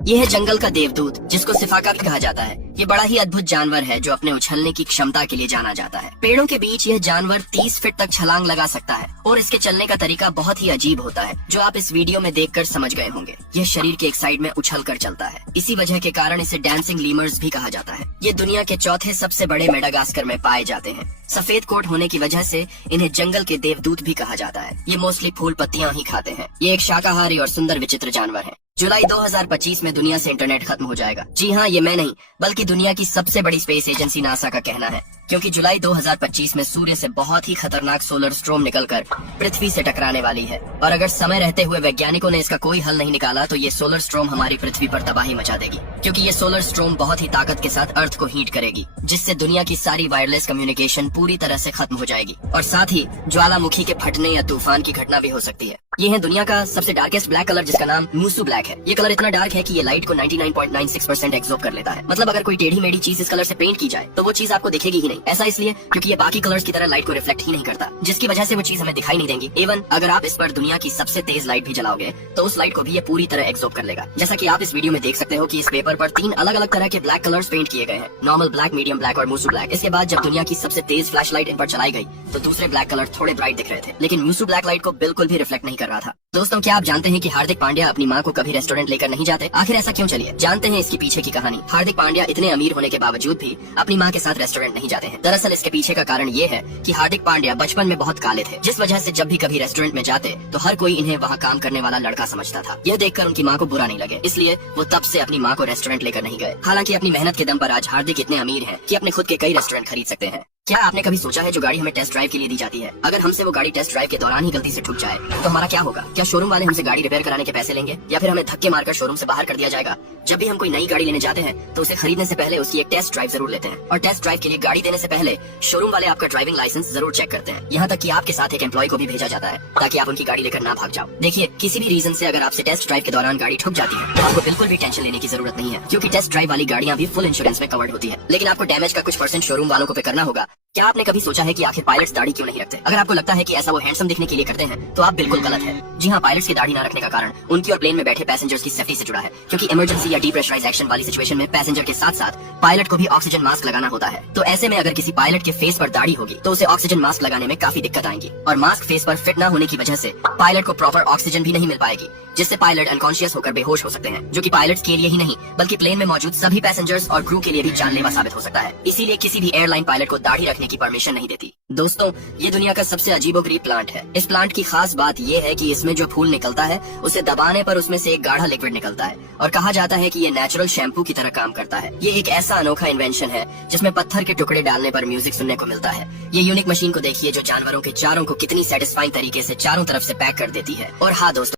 ये है जंगल का देवदूत, जिसको सिफाका भी कहा जाता है। ये बड़ा ही अद्भुत जानवर है जो अपने उछलने की क्षमता के लिए जाना जाता है। पेड़ों के बीच यह जानवर 30 फीट तक छलांग लगा सकता है और इसके चलने का तरीका बहुत ही अजीब होता है, जो आप इस वीडियो में देखकर समझ गए होंगे। यह शरीर के एक साइड में उछल कर चलता है। इसी वजह के कारण इसे डांसिंग लीमर्स भी कहा जाता है। ये दुनिया के चौथे सबसे बड़े मेडागास्कर में पाए जाते हैं। सफेद कोट होने की वजह से इन्हें जंगल के देवदूत भी कहा जाता है। ये मोस्टली फूल पत्तियां ही खाते हैं। ये एक शाकाहारी और सुंदर विचित्र जानवर है। जुलाई 2025 में दुनिया से इंटरनेट खत्म हो जाएगा। जी हाँ, ये मैं नहीं बल्कि दुनिया की सबसे बड़ी स्पेस एजेंसी नासा का कहना है, क्योंकि जुलाई 2025 में सूर्य से बहुत ही खतरनाक सोलर स्ट्रोम निकलकर पृथ्वी से टकराने वाली है। और अगर समय रहते हुए वैज्ञानिकों ने इसका कोई हल नहीं निकाला तो ये सोलर स्ट्रोम हमारी पृथ्वी पर तबाही मचा देगी, क्योंकि ये सोलर स्ट्रोम बहुत ही ताकत के साथ अर्थ को हीट करेगी, जिससे दुनिया की सारी वायरलेस कम्युनिकेशन पूरी तरह से खत्म हो जाएगी। और साथ ही ज्वालामुखी के फटने या तूफान की घटना भी हो सकती है। ये है दुनिया का सबसे डार्केस्ट ब्लैक कलर, जिसका नाम मूसू ब्लैक है। ये कलर इतना डार्क है कि ये लाइट को 99.96% एब्जॉर्ब कर लेता है। मतलब अगर कोई टेढ़ी मेढ़ी चीज इस कलर से पेंट की जाए तो वो चीज आपको दिखेगी ही नहीं। ऐसा इसलिए क्योंकि ये बाकी कलर्स की तरह लाइट को रिफ्लेक्ट ही नहीं करता, जिसकी वजह से वो चीज हमें दिखाई नहीं देंगी। इवन अगर आप इस पर दुनिया की सबसे तेज लाइट भी जलाओगे तो उस लाइट को भी ये पूरी तरह एब्जॉर्ब कर लेगा। जैसा कि आप इस वीडियो में देख सकते हो कि इस पेपर पर 3 अलग अलग तरह के ब्लैक कलर्स पेंट किए गए हैं, नॉर्मल ब्लैक, मीडियम ब्लैक और मूसू ब्लैक। इसके बाद जब दुनिया की सबसे तेज फ्लैश लाइट इन पर चलाई गई तो दूसरे ब्लैक कलर थोड़े ब्राइट दिख रहे थे, लेकिन मूसू ब्लैक लाइट को बिल्कुल भी रिफ्लेक्ट नहीं कर रहा था। दोस्तों, क्या आप जानते हैं कि हार्दिक पांड्या अपनी माँ को कभी रेस्टोरेंट लेकर नहीं जाते? आखिर ऐसा क्यों? चलिए जानते हैं इसके पीछे की कहानी। हार्दिक पांड्या इतने अमीर होने के बावजूद भी अपनी माँ के साथ रेस्टोरेंट नहीं जाते हैं। दरअसल इसके पीछे का कारण ये है कि हार्दिक पांड्या बचपन में बहुत काले थे, जिस वजह से जब भी कभी रेस्टोरेंट में जाते तो हर कोई इन्हें वहाँ काम करने वाला लड़का समझता था। यह देखकर उनकी माँ को बुरा नहीं लगे, इसलिए वो तब से अपनी माँ को रेस्टोरेंट लेकर नहीं गए। हालांकि अपनी मेहनत के दम पर आज हार्दिक इतने अमीर हैं कि अपने खुद के कई रेस्टोरेंट खरीद सकते हैं। क्या आपने कभी सोचा है जो गाड़ी हमें टेस्ट ड्राइव के लिए दी जाती है, अगर हमसे वो गाड़ी टेस्ट ड्राइव के दौरान ही गलती से ठुक जाए तो हमारा क्या होगा? क्या शोरूम वाले हमसे गाड़ी रिपेयर कराने के पैसे लेंगे या फिर हमें धक्के मारकर शोरूम से बाहर कर दिया जाएगा? जब भी हम कोई नई गाड़ी लेने जाते हैं तो उसे खरीदने से पहले उसकी एक टेस्ट ड्राइव जरूर लेते हैं, और टेस्ट ड्राइव के लिए गाड़ी देने से पहले शोरूम वाले आपका ड्राइविंग लाइसेंस जरूर चेक करते हैं। यहाँ तक कि आपके साथ एक एम्प्लॉय को भी भेजा जाता है ताकि आप उनकी गाड़ी लेकर ना भाग जाओ। देखिए, किसी भी रीजन से अगर आपसे टेस्ट ड्राइव के दौरान गाड़ी ठुक जाती है तो आपको बिल्कुल भी टेंशन लेने की जरूरत नहीं है, क्योंकि टेस्ट ड्राइव वाली गाड़ियाँ भी फुल इंश्योरेंस में कवर्ड होती है। लेकिन आपको डैमेज का कुछ % शोरूम वालों को पे करना होगा। क्या आपने कभी सोचा है कि आखिर पायलट्स दाढ़ी क्यों नहीं रखते? अगर आपको लगता है कि ऐसा वो हैंडसम दिखने के लिए करते हैं तो आप बिल्कुल गलत है। जी हाँ, पायलट्स की दाढ़ी न रखने का कारण उनकी और प्लेन में बैठे पैसेंजर्स की सेफ्टी से जुड़ा है, क्योंकि इमरजेंसी या डीप्रेशराइजेशन वाली सिचुएशन में पैसेंजर के साथ साथ पायलट को भी ऑक्सीजन मास्क लगाना होता है। तो ऐसे में अगर किसी पायलट के फेस पर दाढ़ी होगी तो उसे ऑक्सीजन मास्क लगाने में काफी दिक्कत आएगी, और मास्क फेस पर फिट न होने की वजह से पायलट को प्रॉपर ऑक्सीजन भी नहीं मिल पाएगी, जिससे पायलट अनकॉन्शियस होकर बेहोश हो सकते हैं, जो कि पायलट्स के लिए ही नहीं बल्कि प्लेन में मौजूद सभी पैसेंजर्स और क्रू के लिए भी जानलेवा साबित हो सकता है। इसीलिए किसी भी एयरलाइन पायलट को दाढ़ी रखने की परमिशन नहीं देती। दोस्तों, ये दुनिया का सबसे अजीबोगरीब प्लांट है। इस प्लांट की खास बात ये है कि इसमें जो फूल निकलता है उसे दबाने पर उसमें से एक गाढ़ा लिक्विड निकलता है, और कहा जाता है कि ये नेचुरल शैम्पू की तरह काम करता है। ये एक ऐसा अनोखा इन्वेंशन है जिसमें पत्थर के टुकड़े डालने पर म्यूजिक सुनने को मिलता है। ये यूनिक मशीन को देखिए जो जानवरों के चारों को कितनी सेटिस्फाइंग तरीके से चारों तरफ से पैक कर देती है। और हाँ दोस्तों,